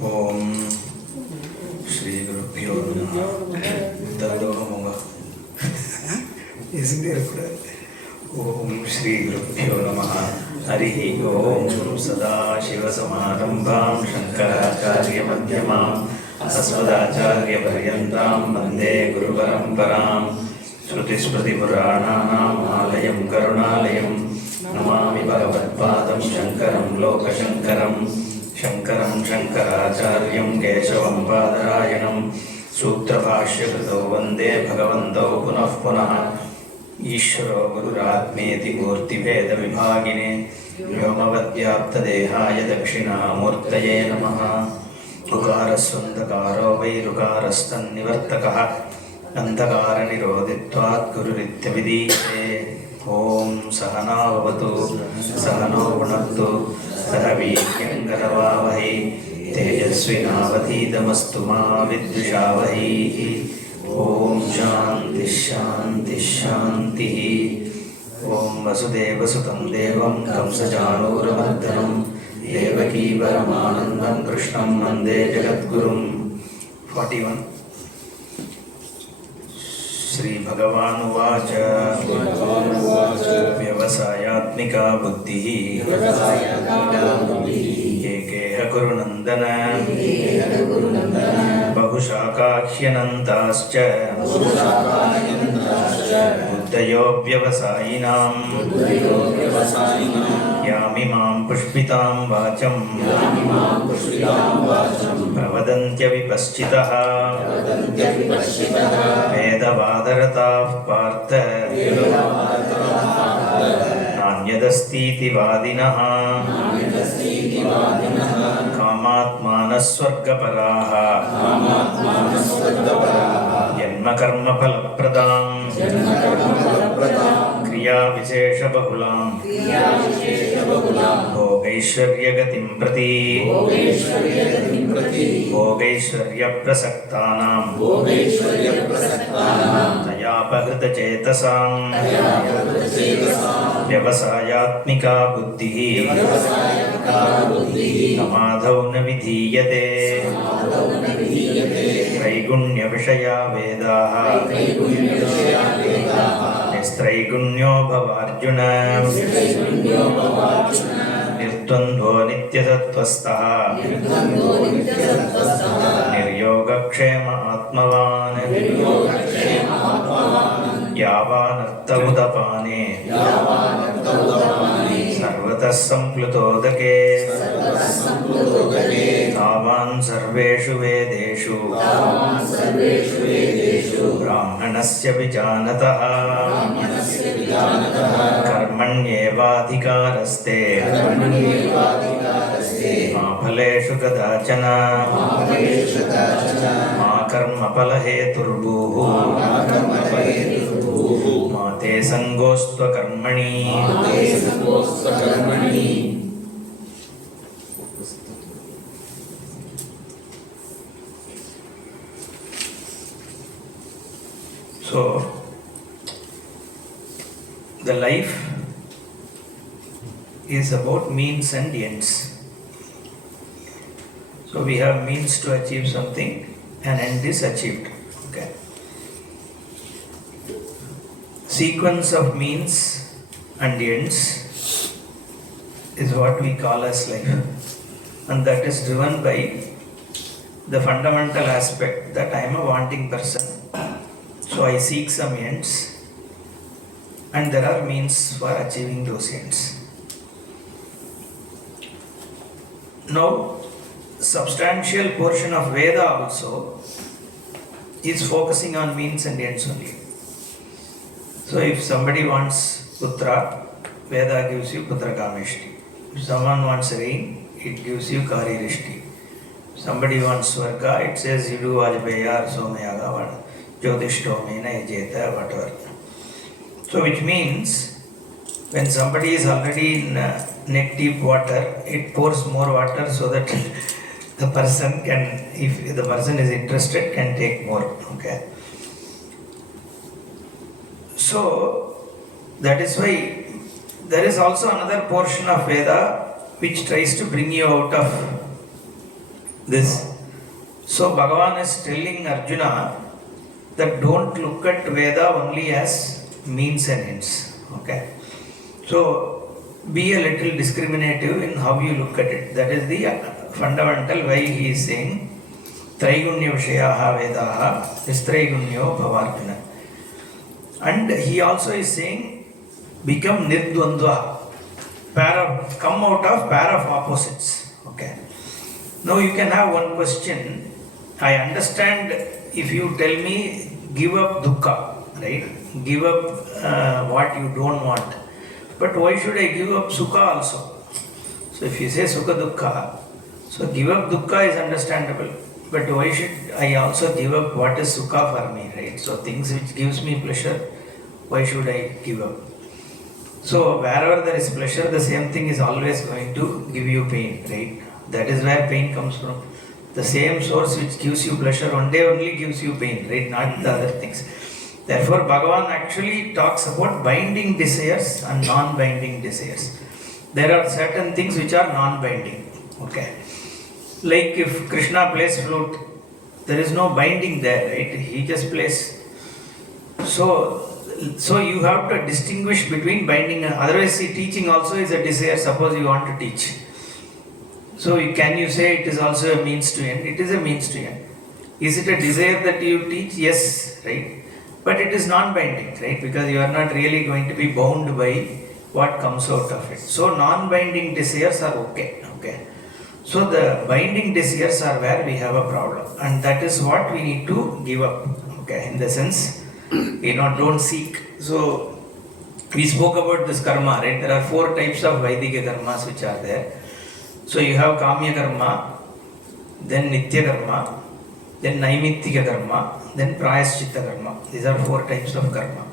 Om Shri Gurubhyo Namaha. Tadlokamunga. Isn't there? Om Shri Gurubhyo Namaha. Harihi Om Sada Shiva Samarambam Shankaracharya Madhyamam Asmadacharya Paryantam Vande Guru Paramparam Shruti Smriti Purananam Alayam Karunalayam Namami Bhagavad Shankaram Lokashankaram Shankaram Shankaracharyam Keshavam Padarayanam Sutrabhashyakrito Vande Bhagavanto Punah Punah Ishvaro Gururatmeti Murti Veda Vibhagine Vyomavadyapta Dehaya Dakshinamurtaye Namaha Ukarasvandakaro Vairukarastan Nivartakaha Andakara Nirodhitvat Gururitya Vidite Om Sahana Vavatu Sahano Punaktu Sahavikyam Karavavahi Tejasvinavadhidamastu ma Vidyushavaihi Om Shanti Shanti Shanti Om Vasudeva Sutam Devam Kamsajanuramardanam Devaki Paramanandam Krishnam Mande Jagadgurum 41 Shri Bhagavan Uvacha Vyavasayatmika Buddhihi Ekeha Gurunandana Bahushakakhyanantascha Buddhayo Vyavasayinam Yamimam Pushpitam Vacham Pravadantya Vipaschitaha Vedavadaratav Partha Nanyadastiti Vadinaha Kamatmanasvargaparaha Janma Karma Phalapradam Kriya Vishesha Bahulam Bhogaishwarya Gatim Prati Bhogaishwarya Prasaktanam Tayapahrita Chetasam Vyavasayatmika Buddhihi Namadhav na vidhiyate Traigunya Vishaya Vedaha Nistraigunyo Bhavarjuna Nirdvandvo Nityasatvastaha Niryogakshema Atmavan Yavanartha Udapane Sarvatas Samplutodake Tavan Sarveshu Vedeshu Brahmanasya Vijanataha Karmanyevadhikaraste Ma Phaleshu Kadachana Ma Karma Phalaheturbuhu Ma Te Sangostva Karmani So, the life is about means and ends. So, we have means to achieve something, and end is achieved. Okay. Sequence of means and ends is what we call as life, and that is driven by the fundamental aspect that I am a wanting person. So I seek some ends, and there are means for achieving those ends. Now, substantial portion of Veda also is focusing on means and ends only. So if somebody wants putra, Veda gives you putra kameshti. If someone wants rain, it gives you kari rishti. If somebody wants swarga, it says you do vajpayar somayagavana. Jyotishto mena yajeta, whatever. So which means when somebody is already in neck deep water, it pours more water so that the person can, if the person is interested, can take more. Okay. So that is why there is also another portion of Veda which tries to bring you out of this. So Bhagavan is telling Arjuna that don't look at Veda only as means and ends. Okay. So be a little discriminative in how you look at it. That is the fundamental why he is saying Traigunya Vishayaha Vedaha Nistraigunya Bhavarjuna. And he also is saying become Nirdvandva, come out of pair of opposites. Okay. Now you can have one question. I understand if you tell me give up dukkha, right? Give up what you don't want. But why should I give up sukha also? So if you say sukha dukkha, so give up dukkha is understandable. But why should I also give up what is sukha for me, right? So things which gives me pleasure, why should I give up? So wherever there is pleasure, the same thing is always going to give you pain, right? That is where pain comes from. The same source which gives you pleasure one day only gives you pain, right? Not the other things. Therefore, Bhagavan actually talks about binding desires and non-binding desires. There are certain things which are non-binding. Okay. Like if Krishna plays flute, there is no binding there, right? He just plays. So you have to distinguish between binding and otherwise teaching also is a desire. Suppose you want to teach. So can you say it is also a means to end? It is a means to end. Is it a desire that you teach? Yes, right? But it is non-binding, right? Because you are not really going to be bound by what comes out of it. So non-binding desires are okay. So the binding desires are where we have a problem. And that is what we need to give up. Okay, in the sense, don't seek. So we spoke about this karma, right? There are 4 types of Vaidika karmas which are there. So you have Kamya karma, then Nitya karma, then Naimittika karma, then Prayaschitta karma. These are 4 types of karma.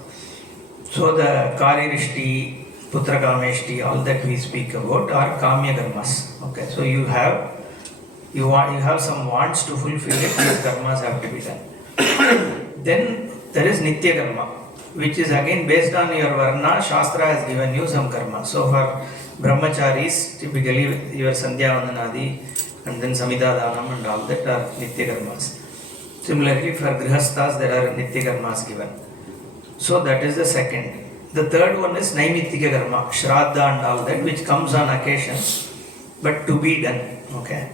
So the Karirishti, Putra Kameshti, all that we speak about are Kamya karmas. Okay, so you have some wants to fulfill it, these karmas have to be done. Then there is Nitya karma, which is again based on your Varna. Shastra has given you some karma. So for Brahmacharis, typically your Sandhya Vandanadi and then Samhita Dhanam and all that are Nitya karmas. Similarly, for Grihasthas, there are Nitya karmas given. So that is the second. The third one is Naimittika karma, Shraddha and all that, which comes on occasions, but to be done. Okay.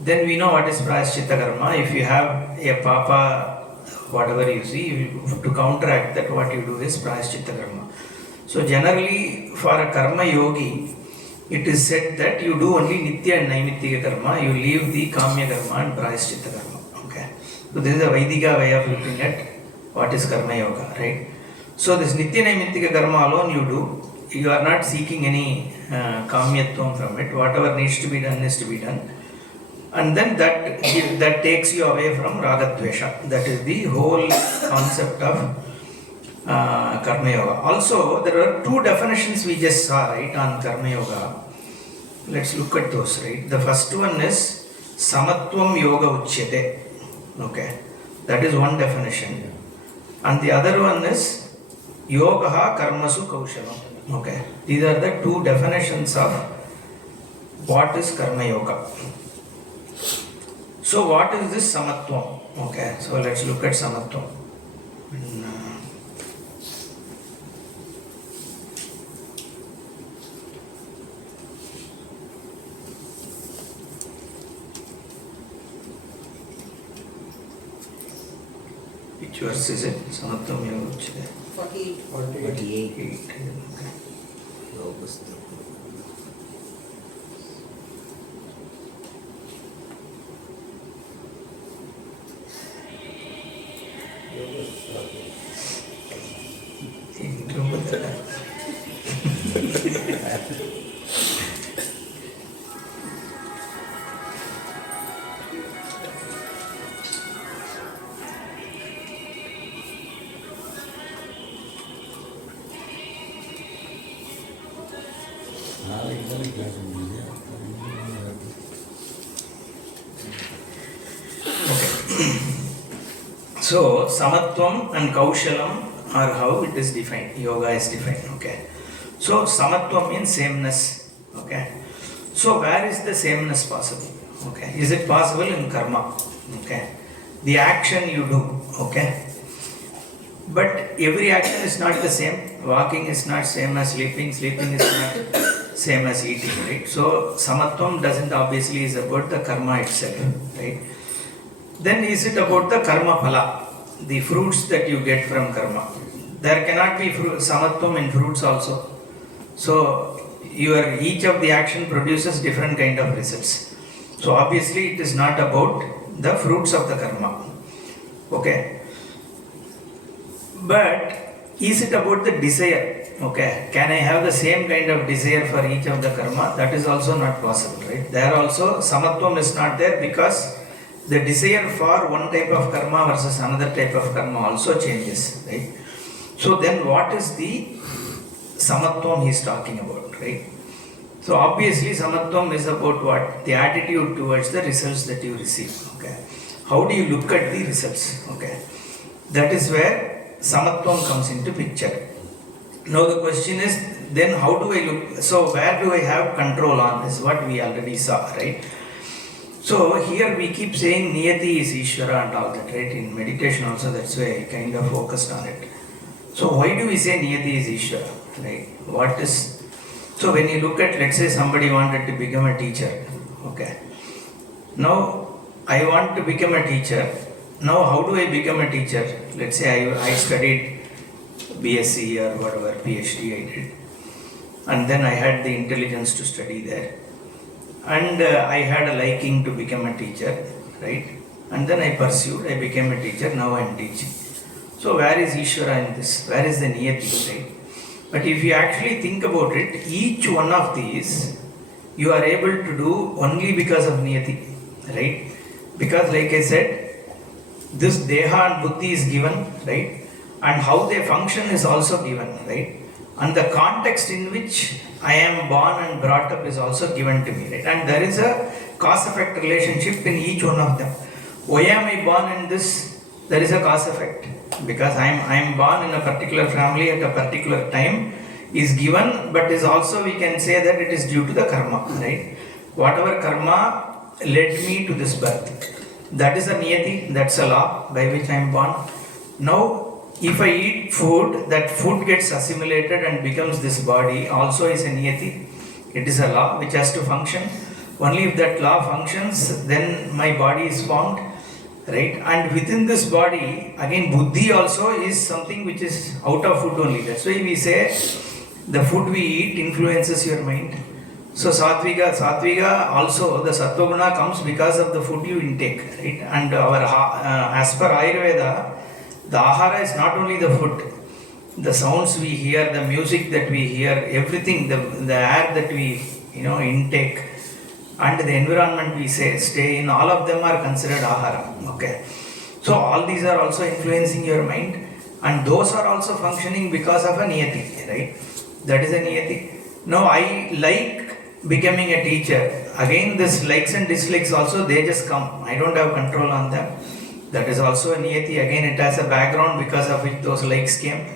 Then we know what is Prayaschitta karma. If you have a papa, whatever you see, to counteract that, what you do is Prayaschitta karma. So generally, for a karma yogi, it is said that you do only Nitya and Naimittika karma, you leave the Kamya karma and Prayaschitta karma. Okay. So this is a Vaidika way of looking at what is karma yoga, right? So this Nitya Naimittika karma alone you do, you are not seeking any Kamyatvam from it. Whatever needs to be done is to be done. And then that takes you away from Ragadvesha. That is the whole concept of Karma Yoga. Also, there are 2 definitions we just saw, right, on Karma Yoga. Let's look at those, right. The first one is Samatvam Yoga Uchyate. Okay, that is one definition. And the other one is Yogaha Karmasu Kaushalam. Okay, these are the 2 definitions of what is Karma Yoga. So what is this Samatvam? Okay, so let's look at Samatvam. Which verse is it? Samatvam Yoga Uchyate. 48. Okay. So, Samatvam and Kaushalam are how it is defined. Yoga is defined. Okay. So, Samatvam means sameness. Okay. So, where is the sameness possible? Okay. Is it possible in karma? Okay. The action you do. Okay. But every action is not the same. Walking is not same as sleeping. Sleeping is not same as eating, right? So samatvam doesn't obviously is about the karma itself, right? Then is it about the karma phala, the fruits that you get from karma? There cannot be samatvam in fruits also. So each of the action produces different kind of results. So obviously it is not about the fruits of the karma. Okay. But is it about the desire? Okay. Can I have the same kind of desire for each of the karma? That is also not possible, right? There also samatvam is not there because the desire for one type of karma versus another type of karma also changes, right? So then what is the samatvam he is talking about, right? So obviously samatvam is about what? The attitude towards the results that you receive, okay? How do you look at the results, okay? That is where samatvam comes into picture. Now the question is, then how do I look? So where do I have control on is what we already saw, right? So here we keep saying niyati is Ishvara and all that, right? In meditation also, that's why I kind of focused on it. So why do we say niyati is Ishvara, right? What is, so when you look at, let's say somebody wanted to become a teacher, okay? Now I want to become a teacher. Now how do I become a teacher? Let's say I studied BSc or whatever, PhD I did. And then I had the intelligence to study there. And I had a liking to become a teacher, right? And then I pursued, I became a teacher, now I am teaching. So where is Ishvara in this? Where is the niyati, right? But if you actually think about it, each one of these you are able to do only because of niyati, right? Because like I said, this deha and buddhi is given, right? And how they function is also given, right? And the context in which I am born and brought up is also given to me, right? And there is a cause-effect relationship in each one of them. Why am I born in this? There is a cause-effect. Because I am born in a particular family at a particular time is given, but is also we can say that it is due to the karma, right? Whatever karma led me to this birth. That is a niyati, that's a law by which I am born. Now, if I eat food, that food gets assimilated and becomes this body, also is a niyati. It is a law which has to function. Only if that law functions, then my body is formed, right? And within this body, again, buddhi also is something which is out of food only. That's why we say the food we eat influences your mind. So sattviga also, the sattva-guna comes because of the food you intake, right? And as per Ayurveda, the ahara is not only the food, the sounds we hear, the music that we hear, everything, the air that we intake, and the environment we stay in, all of them are considered ahara. Okay. So all these are also influencing your mind, and those are also functioning because of a niyati, right? That is a niyati. Now I like becoming a teacher. Again, this likes and dislikes also, they just come. I don't have control on them. That is also a niyati. Again, it has a background because of which those likes came.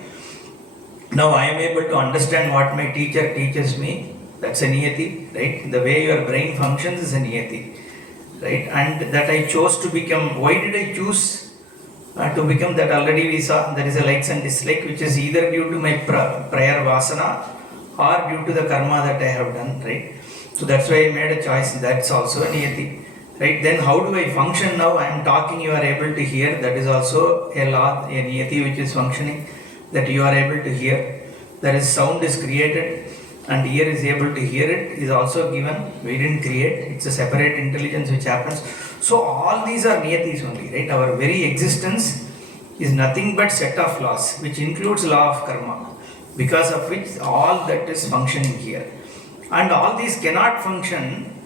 Now I am able to understand what my teacher teaches me. That's a niyati, right? The way your brain functions is a niyati, right? And that I chose to become. Why did I choose to become? That already we saw. There is a likes and dislike, which is either due to my prior vasana or due to the karma that I have done, right? So that's why I made a choice. That's also a niyati. Right, then how do I function now? I am talking, you are able to hear. That is also a law, a niyati which is functioning, that you are able to hear. There is sound is created and ear is able to hear it, is also given. We didn't create, it's a separate intelligence which happens. So all these are niyatis only, right? Our very existence is nothing but set of laws, which includes law of karma, because of which all that is functioning here. And all these cannot function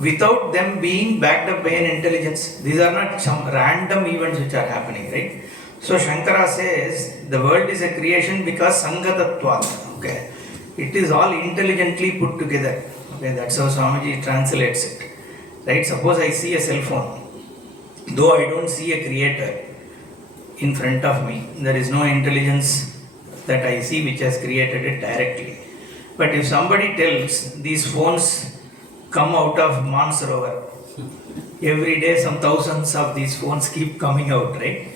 without them being backed up by an intelligence. These are not some random events which are happening, right? So Shankara says the world is a creation because sangatatvat. Okay, it is all intelligently put together. Okay, that's how Swamiji translates it. Right? Suppose I see a cell phone, though I don't see a creator in front of me, there is no intelligence that I see which has created it directly. But if somebody tells these phones come out of Mars rover, Every day some thousands of these phones keep coming out, right?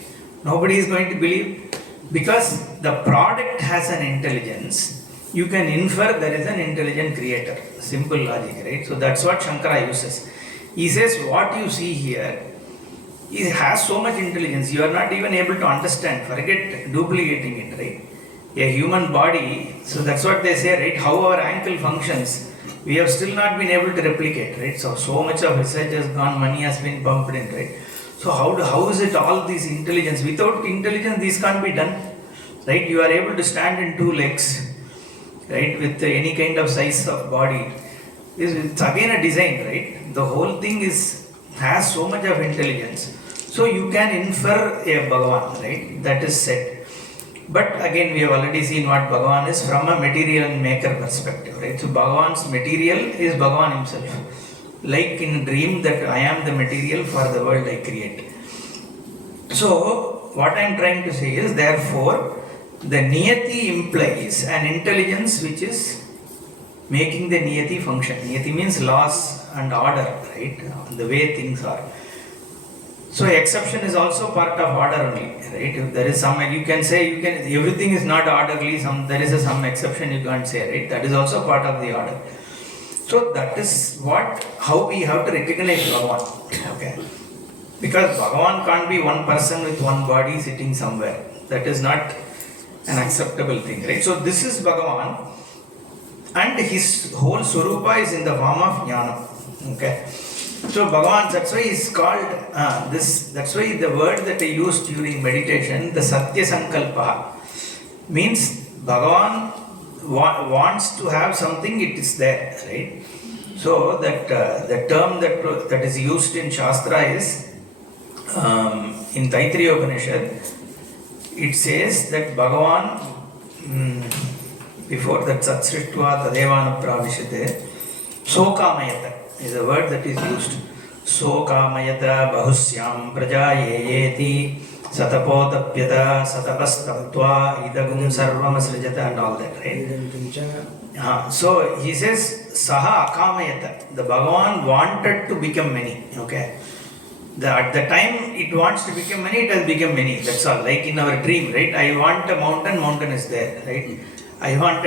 Nobody is going to believe because the product has an intelligence. You can infer there is an intelligent creator. Simple logic, right? So that's what Shankara uses. He says what you see here, it has so much intelligence, you are not even able to understand. Forget duplicating it, right? A human body, so that's what they say, right? How our ankle functions, we have still not been able to replicate, right? So much of research has gone, money has been pumped in, right? So how is it all this intelligence? Without intelligence, this can't be done, right? You are able to stand in two legs, right? With any kind of size of body. It's again a design, right? The whole thing has so much of intelligence. So you can infer a Bhagavan, right? That is said. But again, we have already seen what Bhagavan is from a material maker perspective, right? So Bhagavan's material is Bhagavan himself. Like in dream that I am the material for the world I create. So what I am trying to say is, therefore, the niyati implies an intelligence which is making the niyati function. Niyati means laws and order, right? The way things are. So exception is also part of order only, right? If there is some, you can say, everything is not orderly, there is some exception you can't say, right? That is also part of the order. So that is how we have to recognize Bhagavan, okay? Because Bhagavan can't be one person with one body sitting somewhere. That is not an acceptable thing, right? So this is Bhagavan, and his whole Swarupa is in the form of Jnana, okay? So Bhagavan, that's why he's called that's why the word that I used during meditation, the Satya Sankalpa, means Bhagavan wants to have something, it is there, right? So that the term that is used in Shastra is, in Taittiriya Upanishad, it says that Bhagavan, before that Satsritva Tadevana Pravishate, Sokamayata is a word that is used. Sokamayata bahusyam prajayeti satapotapyata satapastaptva idagum sarvam asrijata and all that, right? So he says Saha Akamayata. The Bhagavan wanted to become many, okay? At the time it wants to become many, it has become many. That's all. Like in our dream, right? I want a mountain is there, right? I want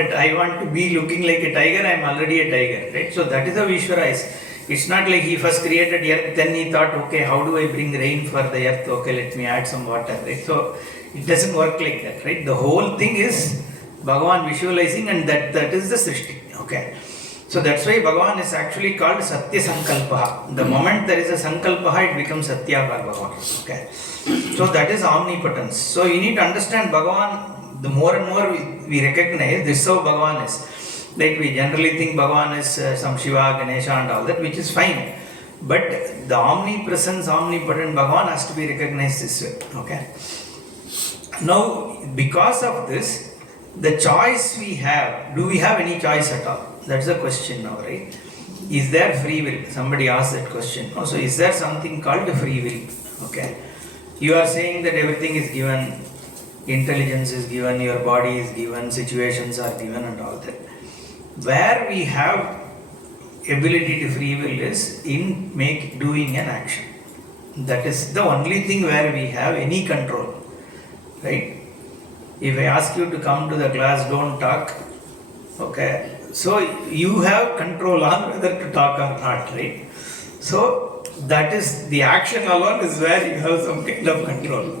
to be looking like a tiger, I am already a tiger, right? So that is how Ishvara is. It's not like he first created earth, then he thought, okay, how do I bring rain for the earth? Okay, let me add some water, right? So it doesn't work like that, right? The whole thing is Bhagavan visualizing, and that is the Srishti, okay? So that's why Bhagavan is actually called Satya Sankalpa. The moment there is a Sankalpa, it becomes Satya for Bhagavan, okay? So that is omnipotence. So you need to understand Bhagavan. The more and more we recognize, this is how Bhagavan is. Like we generally think Bhagavan is some Shiva, Ganesha and all that, which is fine. But the omnipresence, omnipotent Bhagavan has to be recognized this way. Okay. Now, because of this, the choice we have, do we have any choice at all? That's the question now, right? Is there free will? Somebody asked that question. So is there something called free will? Okay. You are saying that everything is given. Intelligence is given, your body is given, situations are given and all that. Where we have ability to free will is in doing an action. That is the only thing where we have any control, right? If I ask you to come to the class, don't talk, okay? So you have control on whether to talk or not, right? So that is the action alone is where you have some kind of control.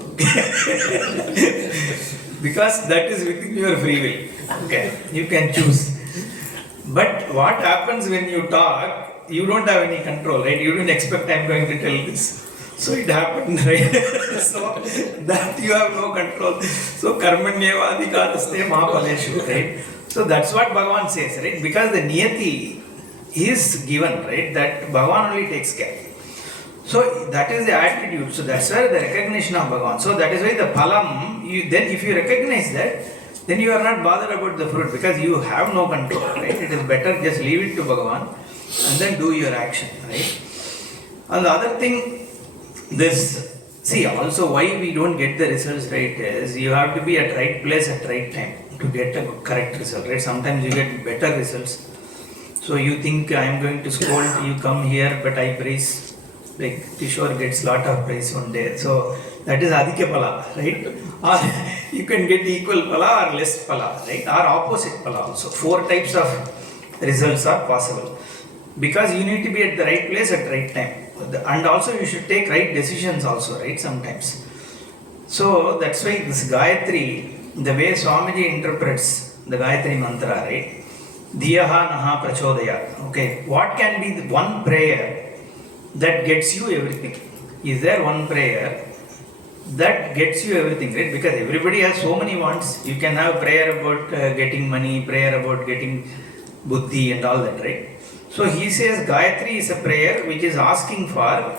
Because that is within your free will. Okay, you can choose. But what happens when you talk, you don't have any control, right? You didn't expect I'm going to tell this. So it happened, right? So that you have no control. So karmanyeva adhikaraste mahapaleshu, right? So that's what Bhagavan says, right? Because the niyati is given, right? That Bhagavan only takes care. So that is the attitude. So that's where the recognition of Bhagavan. So that is why the phalam, then if you recognize that, then you are not bothered about the fruit because you have no control, right? It is better just leave it to Bhagavan and then do your action, right? And the other thing, also why we don't get the results right is you have to be at right place at right time to get a correct result, right? Sometimes you get better results. So you think I am going to scold, you come here, but I praise. like Kishore gets lot of prize one day. So that is Adhikya Pala, right? Or you can get equal Pala or less Pala, right? Or opposite Pala also. 4 types of results are possible. Because you need to be at the right place at the right time. And also you should take right decisions also, right? Sometimes. So that's why this Gayatri, the way Swamiji interprets the Gayatri mantra, right? Diyaha naha prachodaya. Okay, what can be the one prayer that gets you everything? Is there one prayer that gets you everything, right? Because everybody has so many wants. You can have prayer about getting money, prayer about getting buddhi and all that, right? So he says Gayatri is a prayer which is asking for,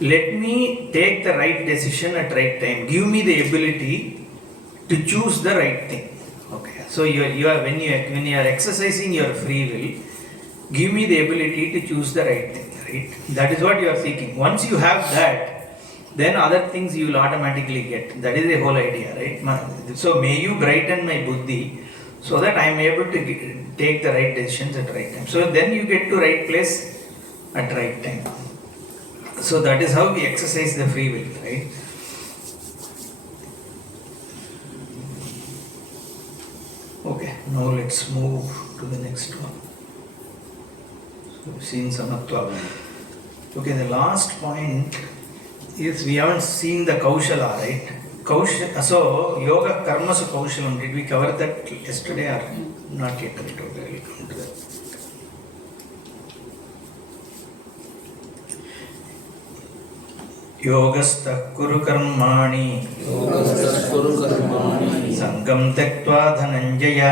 let me take the right decision at right time. Give me the ability to choose the right thing. Okay. So you are when you are exercising your free will, give me the ability to choose the right thing. Right. That is what you are seeking. Once you have that, then other things you will automatically get. That is the whole idea, right? So may you brighten my buddhi so that I am able to take the right decisions at right time. So then you get to right place at right time. So that is how we exercise the free will, right? Okay, now let's move to the next one. So we've seen Samatva. Okay, the last point is we haven't seen the Kaushala, right? So Yoga Karmasu Kaushalam, did we cover that yesterday or not yet? Okay, we'll come to that. योगस्थः कुरु कर्माणि संगं त्यक्त्वा धनञ्जय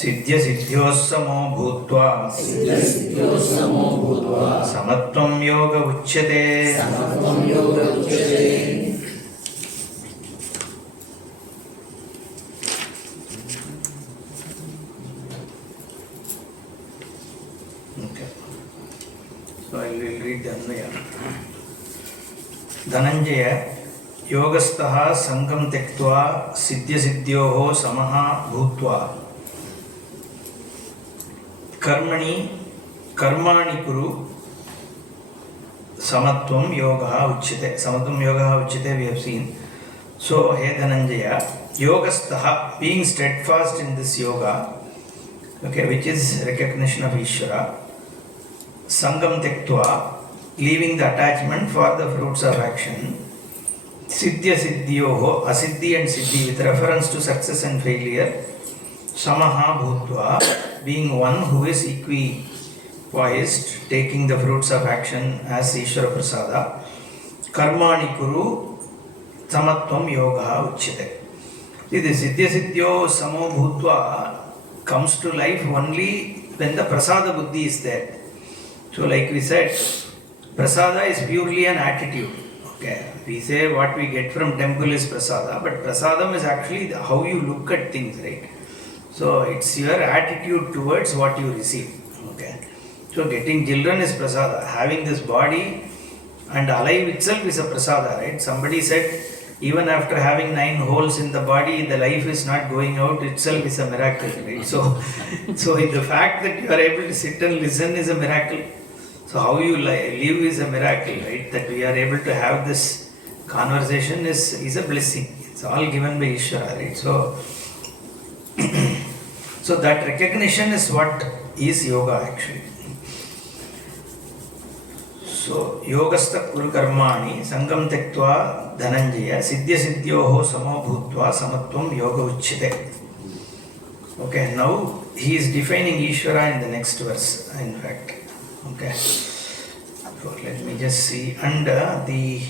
सिद्ध्यसिद्ध्योः समो भूत्वा समत्वं योग उच्यते. So I will read the Anvaya. Dhananjaya Yogastaha Sangam Tektva Siddhya Siddhyoho Samaha Bhutva Karmani Kuru Samatvam Yogaha Uchyate. Samatvam Yogaha Uchyate we have seen. So, He Dhananjaya, Yogastaha, being steadfast in this yoga, okay, which is recognition of Ishvara, Sangam Tektva, leaving the attachment for the fruits of action, Siddhya Siddhyoho, Asiddhi and Siddhi with reference to success and failure, Samaha Bhutva, being one who is equipoised, taking the fruits of action as Ishvara Prasada, Karmani Kuru, Samatvam Yoga Uchyate. See, the Siddhya Siddhyo Samo Bhutva comes to life only when the Prasada Buddhi is there. So like we said, Prasada is purely an attitude. Okay, we say what we get from temple is Prasada, but Prasadam is actually how you look at things, right? So it's your attitude towards what you receive. Okay, so getting children is Prasada. Having this body and alive itself is a Prasada, right? Somebody said, even after having 9 holes in the body, the life is not going out itself is a miracle, right? So the fact that you are able to sit and listen is a miracle. So how you live is a miracle, right? That we are able to have this conversation is a blessing. It's all given by Ishvara, right? So that recognition is what is yoga actually. So yogastha kuru karmani sangam tektva dhananjaya siddhya siddhyoho samo bhutva samatvam yoga uchyate. Okay, now he is defining Ishvara in the next verse, in fact. Okay, so let me just see under the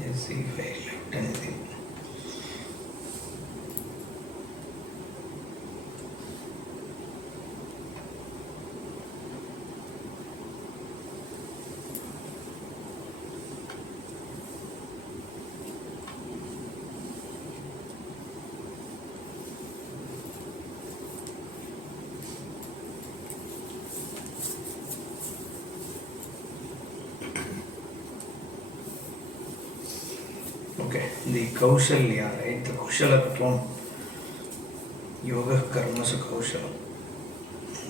let's see if I left anything. the Kaushalya, right? The Kushalatvam. Yoga Karmasu Kaushalam.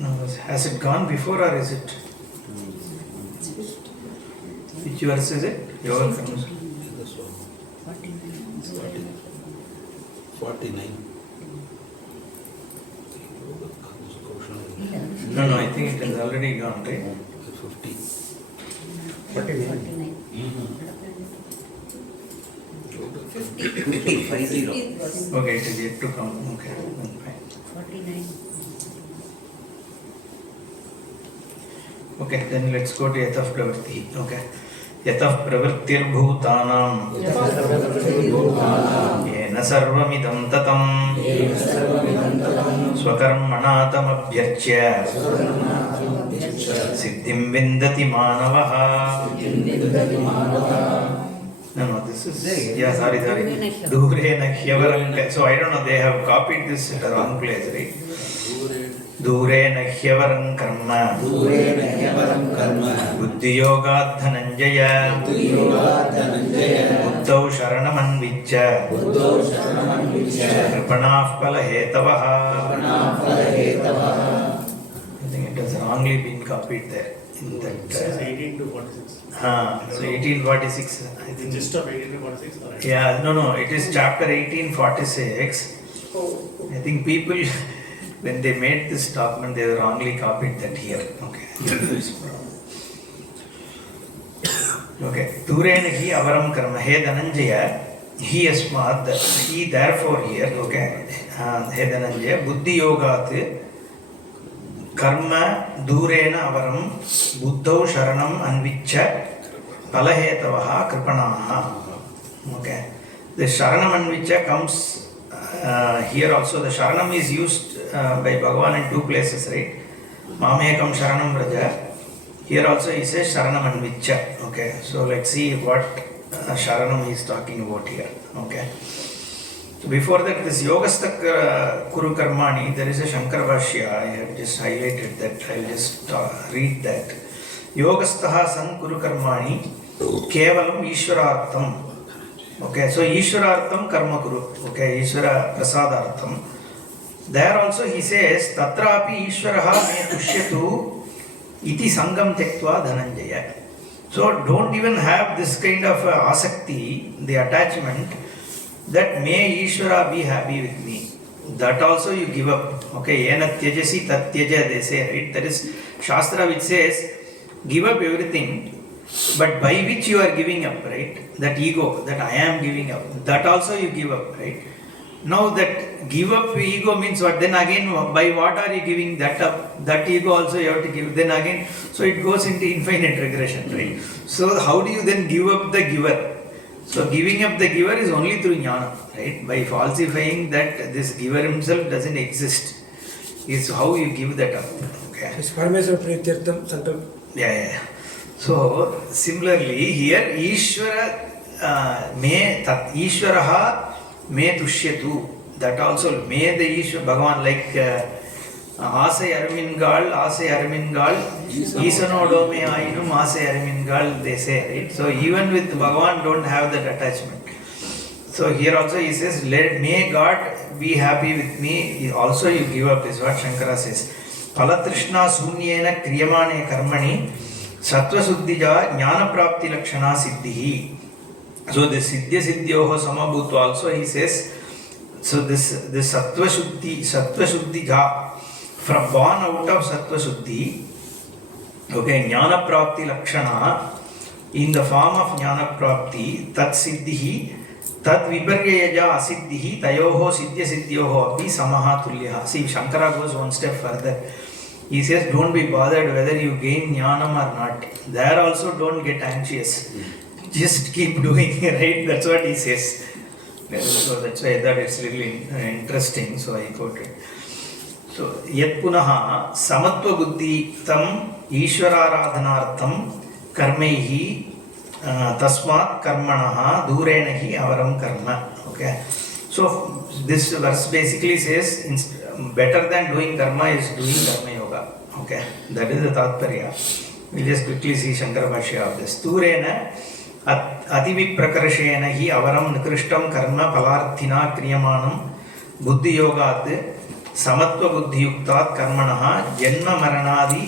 Now, has it gone before or is it? Which verse is it? Yoga Karmasu. 49. No, I think it has already gone, right? 50. 49. 50. 50. Okay, it is yet to come. Okay, then fine. 49. Okay, then let's go to Yataf Pravritti. Okay. Yataf Pravrittir Bhutanam Yena Sarvamidam Tatam Swakarmanatam Abhyarchya Siddhim Vindati Manavaha. No, this is, yeah, sorry. Durena Hyavaram. So I don't know, they have copied this at the wrong place, right? Durena Hyavaram Karma Buddhiyogat Dhananjaya Buddhau Sharanam Anviccha Kripanah Palahetavaha. I think it has wrongly been copied there. In that, It says 18 to 46. so 1846. I The think. gist of 18 to 46? Or Yeah, no, it is chapter 1846. I think people, when they made this document, they wrongly copied that here. Okay. Okay. Durena hi avaram karma he dhananjaya hi asmat, he therefore here. Okay. He dhananjaya buddhi yogat karma durena avaram buddhau sharanam anviccha palahetavaha kripanaha. Okay. The sharanam anviccha comes here also. The sharanam is used by Bhagavan in two places, right? Mamekam sharanam vraja. Here also he says sharanam anviccha. Okay. So let's see what sharanam he is talking about here. Okay. So before that, this Yogastak Kuru Karmani, there is a Shankara Bhashya. I have just highlighted that. I will just read that. Yogastaha san Kuru Karmani Kevalam Ishwarartham. Okay, so Ishwarartham Karma Kuru. Okay, Ishwara Prasadartham. There also he says Tatrapi Ishwaraha me tushyatu iti sangam tektva dhananjaya. So don't even have this kind of asakti, the attachment, that may Ishvara be happy with me. That also you give up. Okay, yena tyajasi tat tyaja, they say, right? That is Shastra which says give up everything, but by which you are giving up, right? That ego, that I am giving up, that also you give up, right? Now that give up ego means what? Then again, by what are you giving that up? That ego also you have to give. Then again, so it goes into infinite regression, right? So how do you then give up the giver? So giving up the giver is only through jnana, right? By falsifying that this giver himself doesn't exist, is how you give that up. Okay. Yeah. So similarly here, Ishvara me tat Ishvaraha me tushyatu. That also may the Ishvara Bhagavan, like Asai Armingal, Isanodo me Ainum Asai Armingal, they say, right? So even with Bhagavan don't have that attachment. So here also he says, may God be happy with me. Also you give up, is what Shankara says. Palatrishna sunyena kriyamane karmani sattva suddhija jnana prapti lakshana siddhihi. So the siddhya siddhyoho samabhutva also he says. So this sattva shuddhija, from born out of sattva shuddhi, okay, jnana prapti lakshana, in the form of jnana prapti, tat siddhihi, tat viparyaja asiddhihi, tayoho siddhya siddhyoho api samaha tulyaha. See, Shankara goes one step further. He says, don't be bothered whether you gain jnanam or not. There also don't get anxious. Just keep doing, right? That's what he says. So that's why I thought it's really interesting. So I quoted. So, yat punaha samatva buddhi tam ishvararadhanartham karmaihi tasmat karmanaha durenahi avaram karma. Okay. So this verse basically says better than doing karma is doing karma yoga. Okay. That is the tatparya. We'll just quickly see Shankara Bhashya of this. Durena अतिविप्रकर्षेण हि अवरं निकृष्टं कर्म फलार्थिना क्रियमाणं बुद्धियोगात् समत्वबुद्धियुक्तात् कर्मणः जन्म मरणादि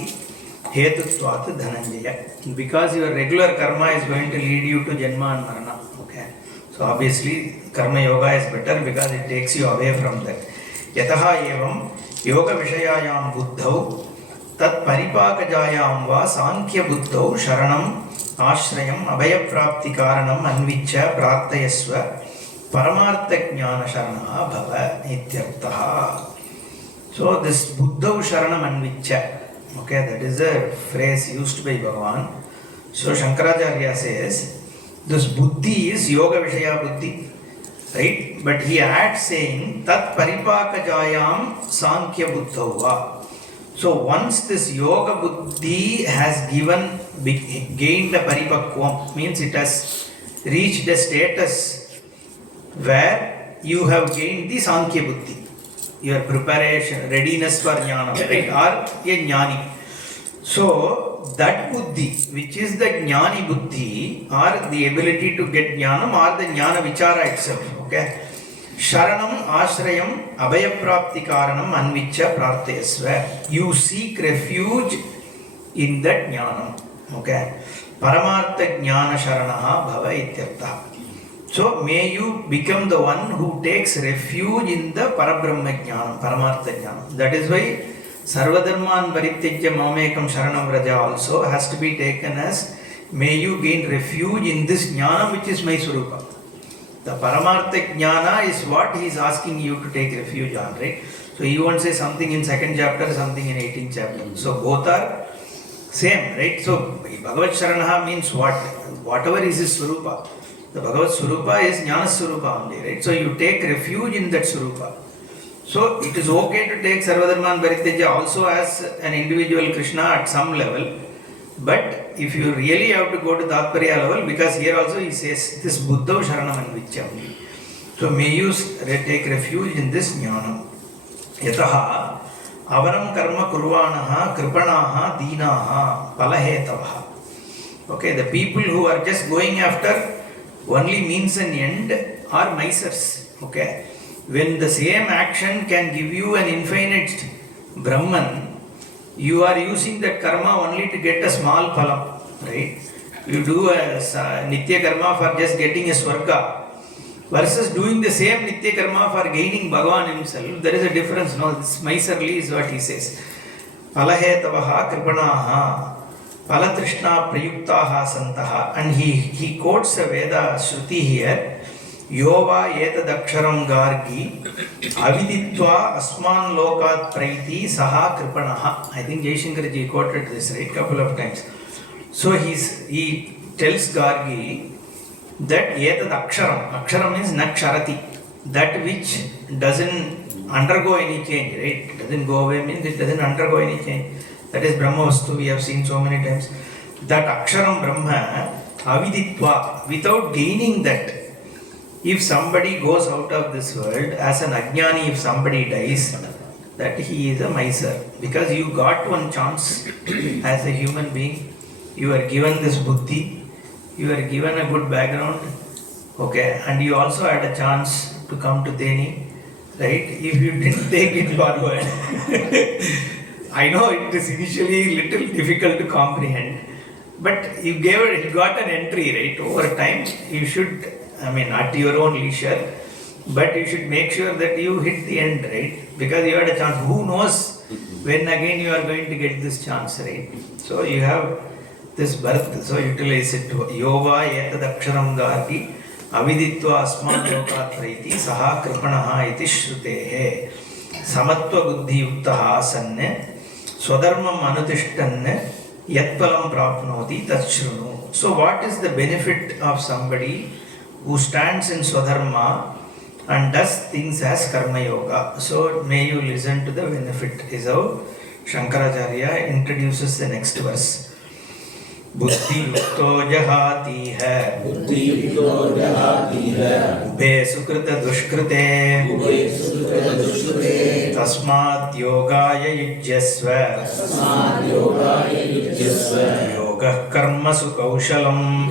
हेतुत्वात् Dhananjay. Because your regular karma is going to lead you to janma and marana. Okay. So obviously karma yoga is better because it takes you away from that. Yataha evam yoga vishayayam buddhau tat paripakajayam va sankhya buddhau sharanam ashrayam abhaya prapti karanam anvichya prarthayasva paramartha jnana sharana bhava ityartha. So this buddhau sharanam anvichya, okay, that is a phrase used by Bhagavan. So Shankaracharya says this buddhi is yoga vishaya buddhi, right? But he adds saying tat paripakajayam sankhya buddhava. So once this yoga buddhi has gained a paripakvam, means it has reached a status where you have gained the sankhya buddhi, your preparation, readiness for jnana, right? Or a jnani. So that buddhi, which is the jnani buddhi, or the ability to get jnanam, or the jnana vichara itself, okay? Sharanam ashrayam abhaya prapti karanam anvichya prarthayasva. You seek refuge in that jnanam, okay? Paramartha jnana sharanaha bhava ityartha. So may you become the one who takes refuge in the Parabrahma Jnanam, Paramartha Jnanam. That is why Sarvadharman Parithyajya Mamekam Sharanam Vraja also has to be taken as may you gain refuge in this Jnanam which is my Swarupa. The Paramartha Jnana is what he is asking you to take refuge on, right? So he won't say something in 2nd chapter, something in 18th chapter. So both are same, right? So Bhagavad Sharanaha means what? Whatever is his Swarupa. The Bhagavad Swarupa is Jnana Swarupa only, right? So you take refuge in that Swarupa. So it is okay to take Sarvadharman Parithyajya also as an individual Krishna at some level. But if you really have to go to Tatparya level, because here also he says this Buddha Sharanam Anvichya only. So may you take refuge in this Jnana. Yataha avaram karma kurvanaha kripanaha dinaha palahetavaha. Okay, the people who are just going after only means and end are misers. Okay, when the same action can give you an infinite Brahman, you are using that karma only to get a small phalam, right? You do a nitya karma for just getting a swarga versus doing the same nitya karma for gaining Bhagavan himself. There is a difference. No, this miserly is what he says. Palahetavaha kripanaha Palatrishna prayuktaha santaha. And he quotes a Veda Shruti here. Yova etadaksharam gargi aviditva asman lokat praiti saha kripanaha. I think Jaishankarji quoted this, right, couple of times. So he tells Gargi that etadaksharam means naksharati, that which doesn't undergo any change, right? It doesn't go away means it doesn't undergo any change. That is Brahma Vastu, we have seen so many times. That Aksharam Brahma, aviditva, without gaining that. If somebody goes out of this world as an ajnani, if somebody dies, that he is a miser. Because you got one chance as a human being, you are given this buddhi, you are given a good background, okay, and you also had a chance to come to Theni, right? If you didn't take it forward, I know it is initially little difficult to comprehend, but you got an entry, right? Over time, you should, at your own leisure, but you should make sure that you hit the end, right? Because you had a chance. Who knows when again you are going to get this chance, right? So you have this birth, so utilize it. Yova etadaksharam gargi aviditva asman lokat praiti saha kripanaha iti shrutehe samatva buddhi yuktaha asanne swadharmam anutishtanne yatpalam prapnoti tatshrunu. So what is the benefit of somebody who stands in Swadharma and does things as Karma Yoga? So may you listen to the benefit. Is how Shankaracharya introduces the next verse. बुद्धि युक्तो जहाति है उभे सुकृत दुष्कृते तस्मात् योगाय युज्यस्व योग Yoga Karmasu Kaushalam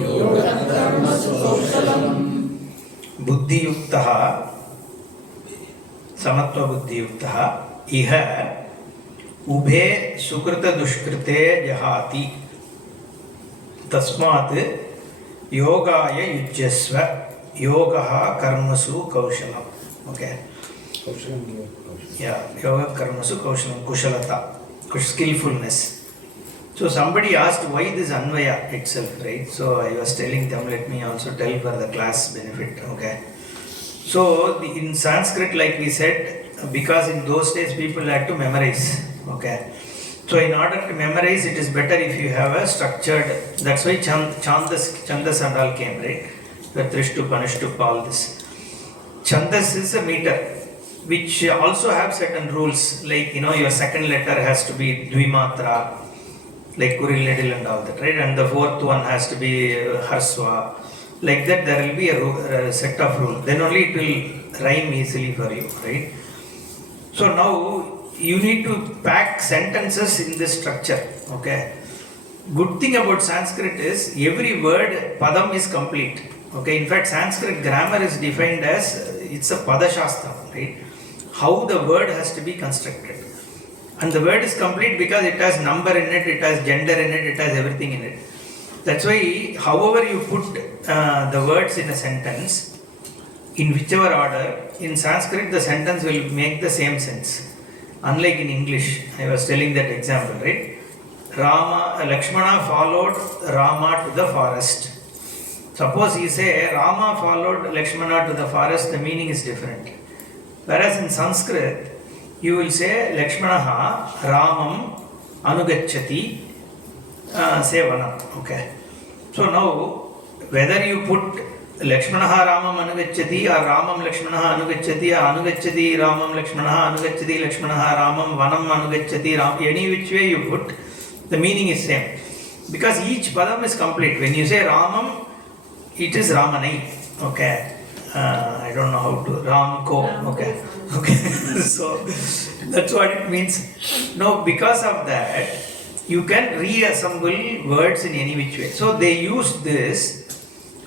Buddhi Yuktaha Samatva Buddhi Yuktaha Iha Ubhe Sukrita Dushkrite Jahati Tasmat Yogaya Yujyasva Yogaha Karmasu Kaushalam. Okay. Yeah, Yoga Karmasu Kaushalam, Kushalata, skillfulness. So somebody asked why this Anvaya itself, right? So I was telling them, let me also tell for the class benefit, okay? So in Sanskrit, like we said, because in those days people had to memorize, okay? So in order to memorize, it is better if you have a structured, that's why Chandas and all came, right? Trishtu, Panishtu, all this. Chandas is a meter, which also have certain rules, like, your second letter has to be Dvimatra, like Kuril, Nedil and all that, right? And the fourth one has to be Harswa. Like that, there will be a set of rules. Then only it will rhyme easily for you, right? So now, you need to pack sentences in this structure, okay? Good thing about Sanskrit is, every word, padam is complete, okay? In fact, Sanskrit grammar is defined as, it's a padashastra, right? How the word has to be constructed. And the word is complete because it has number in it, it has gender in it, it has everything in it. That's why, however you put the words in a sentence, in whichever order, in Sanskrit the sentence will make the same sense. Unlike in English, I was telling that example, right? Lakshmana followed Rama to the forest. Suppose you say Rama followed Lakshmana to the forest, the meaning is different. Whereas in Sanskrit, you will say Lakshmanaha Ramam Anugacchati Sevanam. Okay. So now, whether you put Lakshmanaha Ramam Anugacchati or Ramam Lakshmanaha Anugacchati or Anugacchati Ramam Lakshmanaha Anugacchati Lakshmanaha Ramam Vanam Anugacchati Ram, any which way you put, the meaning is same. Because each padam is complete. When you say Ramam, it is Ramanai. Okay. I don't know how to Ramko. Okay. Okay. So that's what it means. Now, because of that, you can reassemble words in any which way. So they used this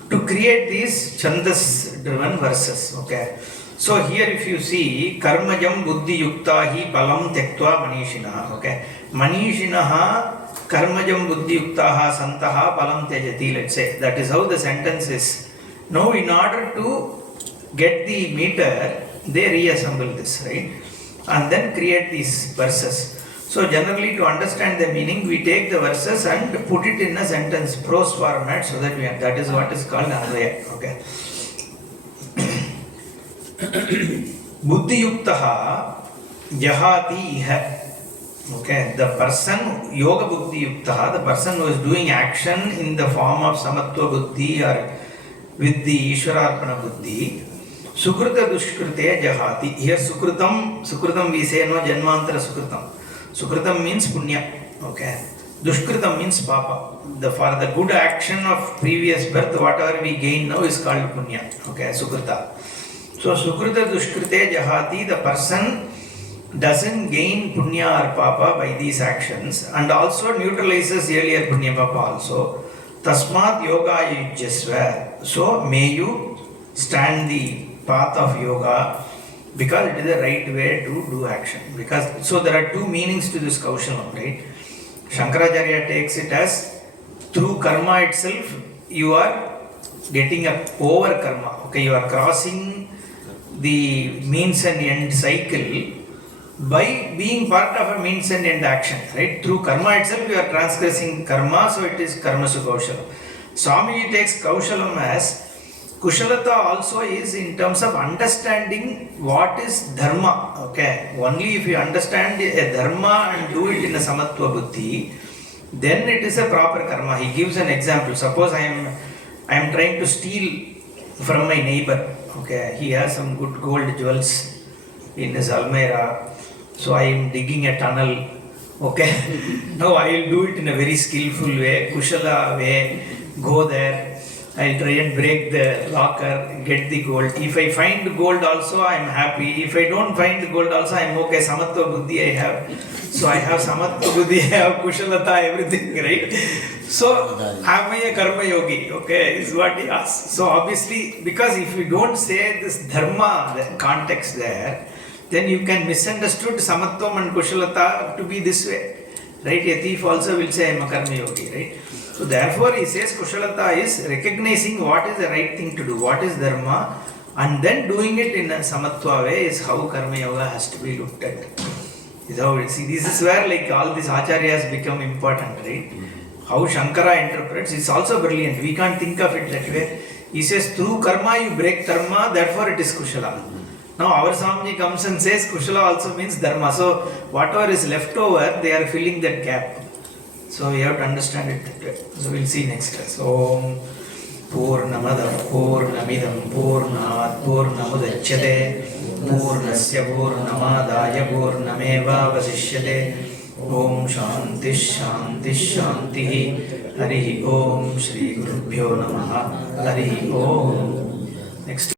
to create these chandas driven verses. Okay. So here if you see Karmajam Buddhi Yukta hi Palam Tektva Manishinaha. Okay. Manishinaha Karmajam Buddhi Yuktaha Santaha Palam Tejati, let's say. That is how the sentence is. Now in order to get the meter, they reassemble this, right? And then create these verses. So generally to understand the meaning, we take the verses and put it in a sentence, prose format, so that that is what is called Anvaya. Okay. Buddhi Yuktaha Jahati Iha. Okay, the person, Yoga Buddhi Yuktaha, the person who is doing action in the form of Samatva Buddhi or with the Ishwararpana Buddhi, Sukrita Dushkrite Jahati. Here Sukritam we say no Janmantara Sukritam. Sukritam means Punya. Okay. Dushkritam means Papa. For the good action of previous birth, whatever we gain now is called Punya. Okay, Sukrita. So Sukrita Dushkrite Jahati, the person doesn't gain Punya or Papa by these actions and also neutralizes earlier Punya Papa also. Tasmat Yoga Yujyasva. So may you stand the path of yoga because it is the right way to do action. Because so there are two meanings to this Kaushalam, right? Shankaracharya takes it as through karma itself you are getting up over karma. Okay, you are crossing the means and end cycle by being part of a means and end action, right? Through karma itself you are transgressing karma, so it is karmasu Kaushalam. Swamiji takes Kaushalam as Kushalata also is in terms of understanding what is dharma. Okay, only if you understand a dharma and do it in a samatva buddhi, then it is a proper karma. He gives an example. Suppose I am trying to steal from my neighbor. Okay, he has some good gold jewels in his almirah, so I am digging a tunnel. Okay, now I will do it in a very skillful way, kushala way. Go there. I'll try and break the locker, get the gold. If I find gold also, I am happy. If I don't find the gold also, I am okay. Samatva buddhi I have. So I have samatva buddhi, I have kushalata, everything, right? So, am I a karma yogi? Okay, is what he asks. So, obviously, because if you don't say this dharma, the context there, then you can misunderstood samatvam and kushalata to be this way. Right? A thief also will say, I am a karma yogi, right? So, therefore, he says kushalata is recognizing what is the right thing to do, what is dharma, and then doing it in a samatva way is how karma yoga has to be looked at. See, this is where like all these acharyas become important, right? How Shankara interprets is also brilliant. We can't think of it that way. He says through karma you break dharma, therefore it is kushala. Now our Swamiji comes and says kushala also means dharma. So whatever is left over, they are filling that gap. So we have to understand it that way. So we'll see next class. Om Purnamada Purnamidam Purnat Purnamudachyate Purnasya Purnamadaya Purnameva Vasishyate. Om Shanti Shanti Shanti Hari Om Shri Gurubhyo Namaha Hari Om. Next